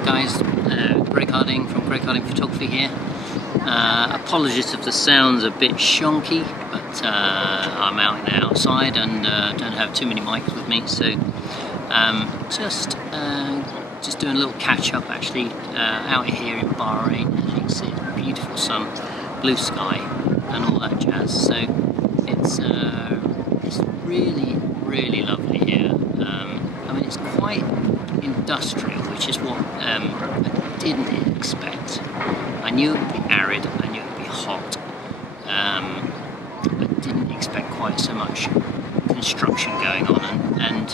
Hi guys, Greg Harding from Greg Harding Photography here. Apologies if the sound's a bit shonky, but I'm out in the outside and don't have too many mics with me, so just doing a little catch up actually out here in Bahrain. As you can see, it's beautiful sun, blue sky and all that jazz, so it's really lovely here. I mean, it's quite industrial, which is what I didn't expect. I knew it would be arid, I knew it would be hot, but didn't expect quite so much construction going on, and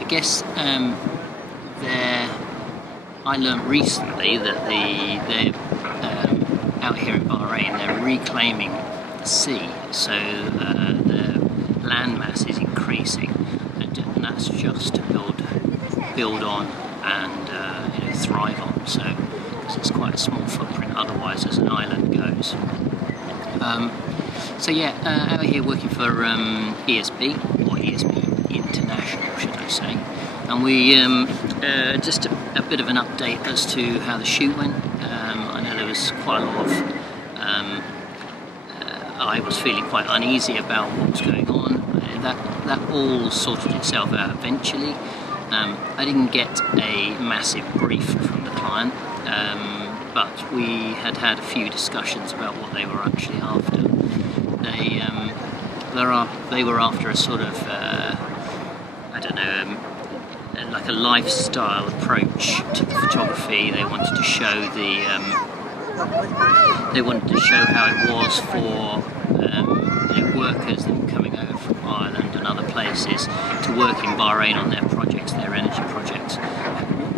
I guess I learned recently that they're out here in Bahrain, they're reclaiming the sea, so the land mass is increasing, and that's just to build on and thrive on. So because it's quite a small footprint otherwise as an island goes. So yeah, out here working for ESB, or ESB International should I say, and we just a bit of an update as to how the shoot went. I know there was quite a lot of I was feeling quite uneasy about what was going on. That all sorted itself out eventually. I didn't get a massive brief from the client, but we had a few discussions about what they were actually after. They were after a sort of I don't know, like a lifestyle approach to the photography. They wanted to show how it was for workers that were coming over from Ireland and other places to work in Bahrain on their projects, their energy projects.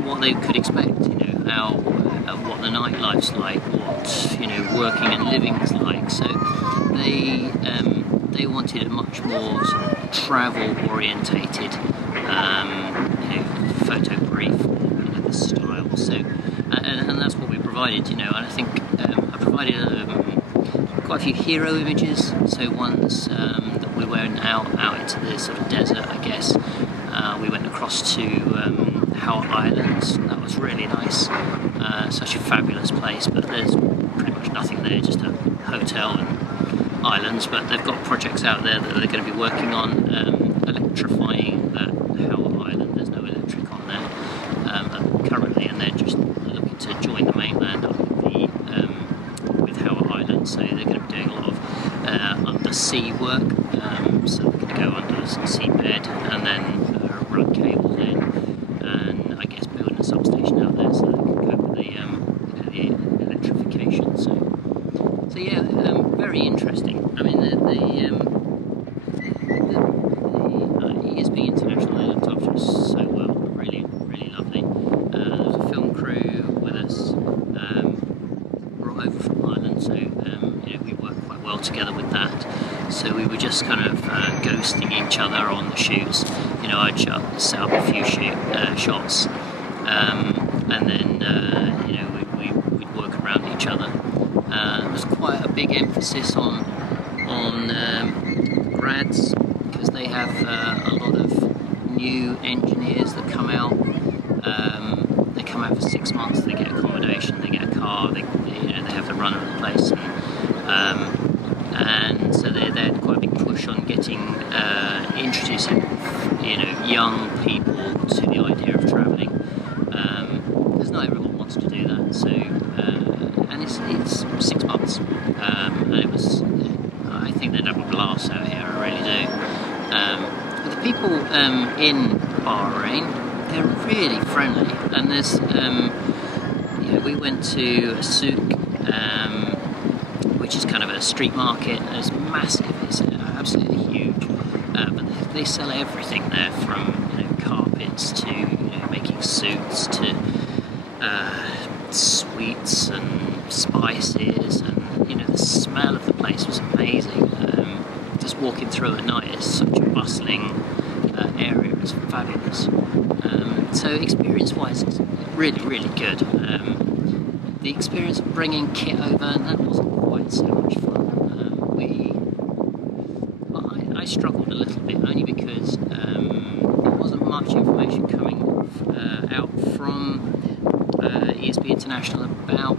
What they could expect, how what the nightlife's like, what working and living's like. So they wanted a much more sort of travel orientated photo brief, the style. So and that's what we provided, and I think I provided quite a few hero images, so ones that we went out into the sort of desert, I guess. We went across to Howard Islands. That was really nice. Such a fabulous place, but there's pretty much nothing there, just a hotel and islands, but they've got projects out there that they're going to be working on, electrifying that Howard Island. There's no electric on there currently, and they're just looking to join the mainland up with Howard Island, so they're going to be doing a lot of undersea work, so they're going to go under the seabed and then run cables in, and I guess building a substation out there so they can cope with the electrification. So yeah, very interesting. I mean, the ESB International, they looked after us so well, really lovely. There was a film crew with us, brought over from Ireland, so we worked quite well together with that. So we were just kind of ghosting each other on the shoots. I'd set up a few shots, and then we'd work around each other. There was quite a big emphasis on grads, because they have a lot of new engineers that come out. They come out for 6 months. They get accommodation, they get a car, they have the run of the place, and so they had quite a big push on getting introducing young people to the idea of travelling, because not everyone wants to do that. So and it's 6 months, and it was, I think they'd have a blast out here, I really do. But the people in Bahrain, they're really friendly, and there's we went to a souk, which is kind of a street market. It's massive, it's absolutely huge, but they sell everything there, from carpets to making suits to sweets and spices, and the smell of the place was amazing. Just walking through at night, it's such a bustling area, it's fabulous. So experience-wise, it's really good. The experience of bringing kit over, that wasn't quite so much fun. I struggled a little bit, only because there wasn't much information coming out from International about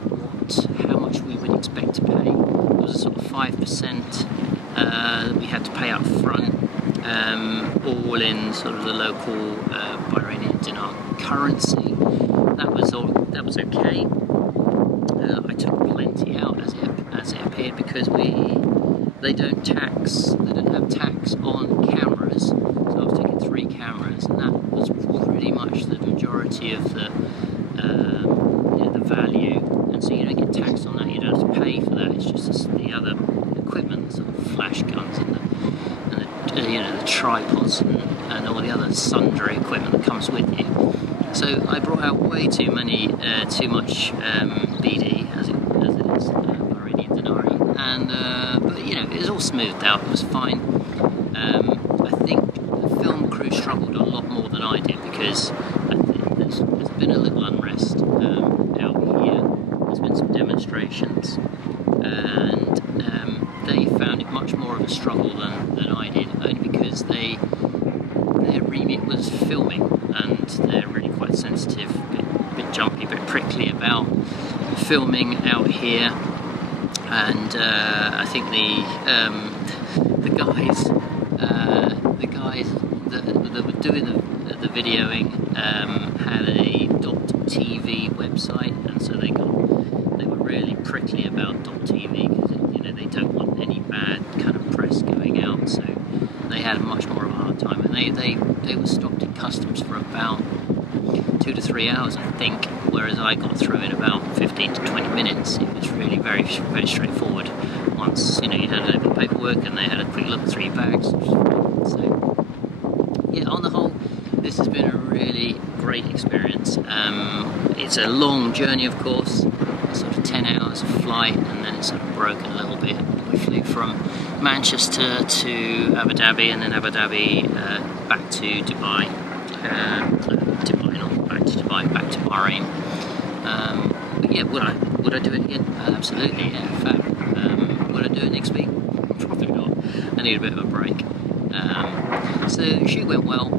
how much we would expect to pay. It was a sort of 5% that we had to pay up front, all in sort of the local Bahraini dinar currency. That was okay. I took plenty out as it appeared, because they don't have tax on cameras, so I was taking 3 cameras, and that was pretty much the majority of the value, and so you don't get taxed on that, you don't have to pay for that. It's just the other equipment, sort of flash guns and the tripods and all the other sundry equipment that comes with you. So I brought out way too much BD, as it is, Bahraini dinari, and but it was all smoothed out. It was fine. I think the film crew struggled a lot more than I did, because I think there's been a little unrest out here. There's been some demonstrations, and they found it much more of a struggle than I did, only because their remit was filming, and they're really quite sensitive, a bit jumpy, a bit prickly about filming out here. And I think the guys that were doing the videoing had a .tv website, and so they were really prickly about .tv, because they don't want any bad kind of press going out. So they had much more of a hard time, and they were stopped at customs for about 2 to 3 hours, I think, whereas I got through in about 15 to 20 minutes. It was really very, very straightforward. Once you had over the paperwork, and they had a quick look through your bags. So yeah, on the whole, this has been a really great experience. It's a long journey, of course, sort of 10 hours of flight, and then it sort of broke a little bit. We flew from Manchester to Abu Dhabi, and then Abu Dhabi back to Dubai. Back to Bahrain. But yeah, would I do it again? Absolutely, yeah. In fact, would I do it next week? Probably not. I need a bit of a break. So the shoot went well.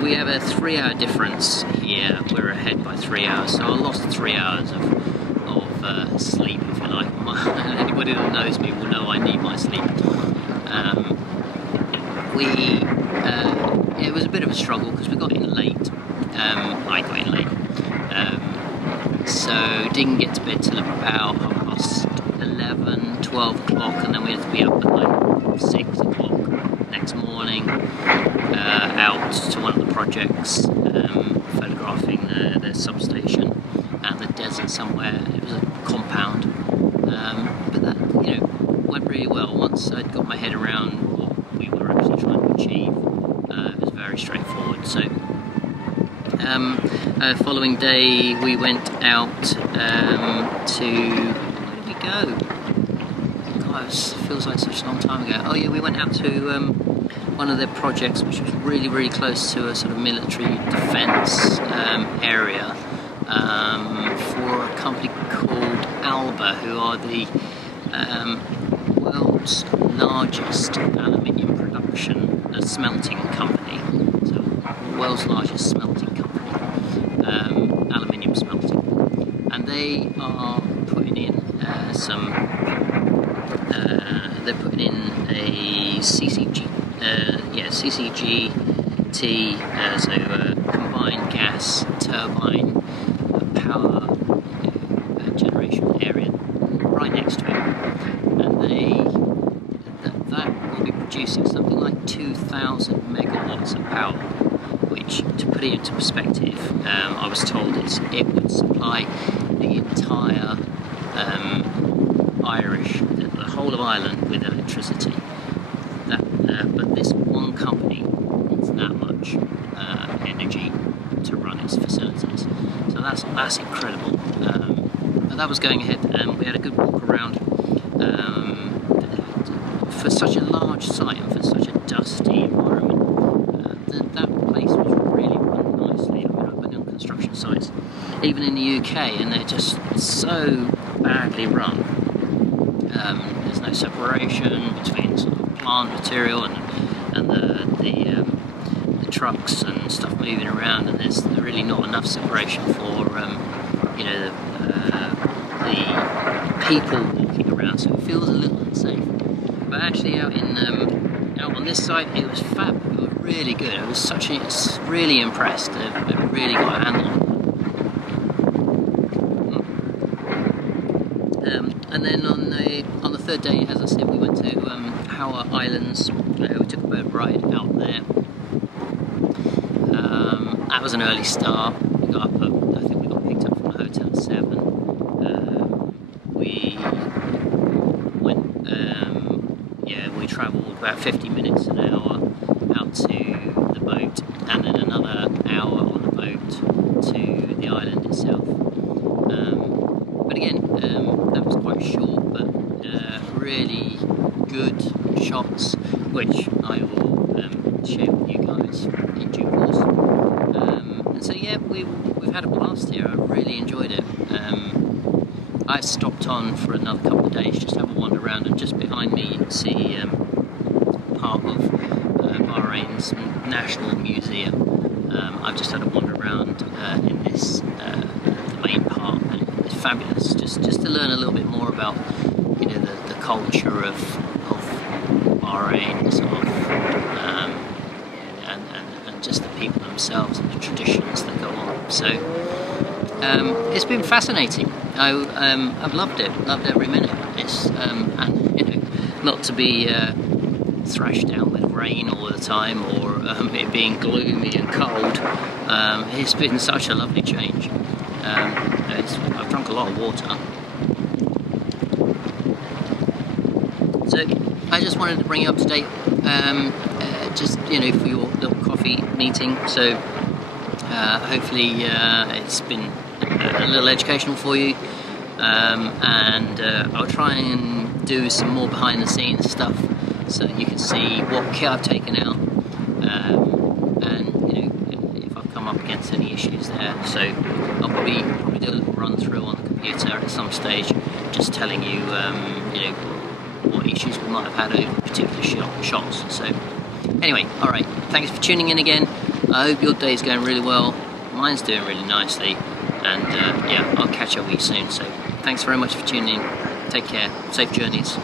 We have a 3-hour difference here. We're ahead by 3 hours, so I lost 3 hours of sleep, if you like. Anybody that knows me will know I need my sleep. It was a bit of a struggle, because we got in late. I got in late, so didn't get to bed till about 11, 12 o'clock, and then we had to be up at like 6 o'clock next morning, out to one of the projects, photographing the substation and the desert somewhere. It was a compound, but that went really well. Once I'd got my head around what we were actually trying to achieve, it was very straightforward. So following day we went out to, where did we go? God, it feels like such a long time ago. Oh yeah, we went out to one of their projects, which was really, really close to a sort of military defence area, for a company called Alba, who are the world's largest aluminium production smelting company. So, world's largest smelting company, aluminium smelting, and they are putting in they're putting in a CCGT, so combined gas turbine power generation area right next to it, and that will be producing something like 2,000 megawatts of power, which, to put it into perspective, I was told it would supply the entire the whole of Ireland with electricity. But this one company needs that much energy to run its facilities. So that's incredible. But that was going ahead, and we had a good walk around. For such a large site and for such a dusty environment, that place was really run nicely. I mean, I've been on construction sites, even in the UK, and they're just so badly run. There's no separation between sort of plant material and the trucks and stuff moving around, and there's really not enough separation for you know, the people walking around, so it feels a little unsafe. But actually out on this side, it was fab. It was really good. I was really impressed. I really got a handle on it. And then on the third day, as I said, we went to Howard Islands. We took a boat ride out there. That was an early start. We got up, I think we got picked up from the hotel at 7. We went, we travelled about 50 minutes an hour out to the boat, and then another hour on the boat to the island itself. But again, that was quite short, but really good shots, which I will share with you guys in due course. And so yeah, we've had a blast here. I've really enjoyed it. I've stopped on for another couple of days, just have a wander around, and just behind me you can see part of Bahrain's National Museum. I've just had a wander around in this, the main part, and it's fabulous, just to learn a little bit more about, you know, the culture of Bahrain, sort of, and just the people themselves and the traditions that go on. So it's been fascinating. I've loved every minute. It's and you know, not to be thrashed down with rain all the time, or it being gloomy and cold. It's been such a lovely change. I've drunk a lot of water. So I just wanted to bring you up to date, just, you know, for your little coffee meeting. So hopefully it's been a little educational for you, and I'll try and do some more behind the scenes stuff so you can see what kit I've taken out, and you know, if I've come up against any issues there. So I'll probably do a little run through on the computer at some stage, just telling you, you know, what issues we might have had over particular shots. So anyway, alright, thanks for tuning in again. I hope your day is going really well. Mine's doing really nicely, and yeah, I'll catch up with you soon. So thanks very much for tuning in. Take care, safe journeys.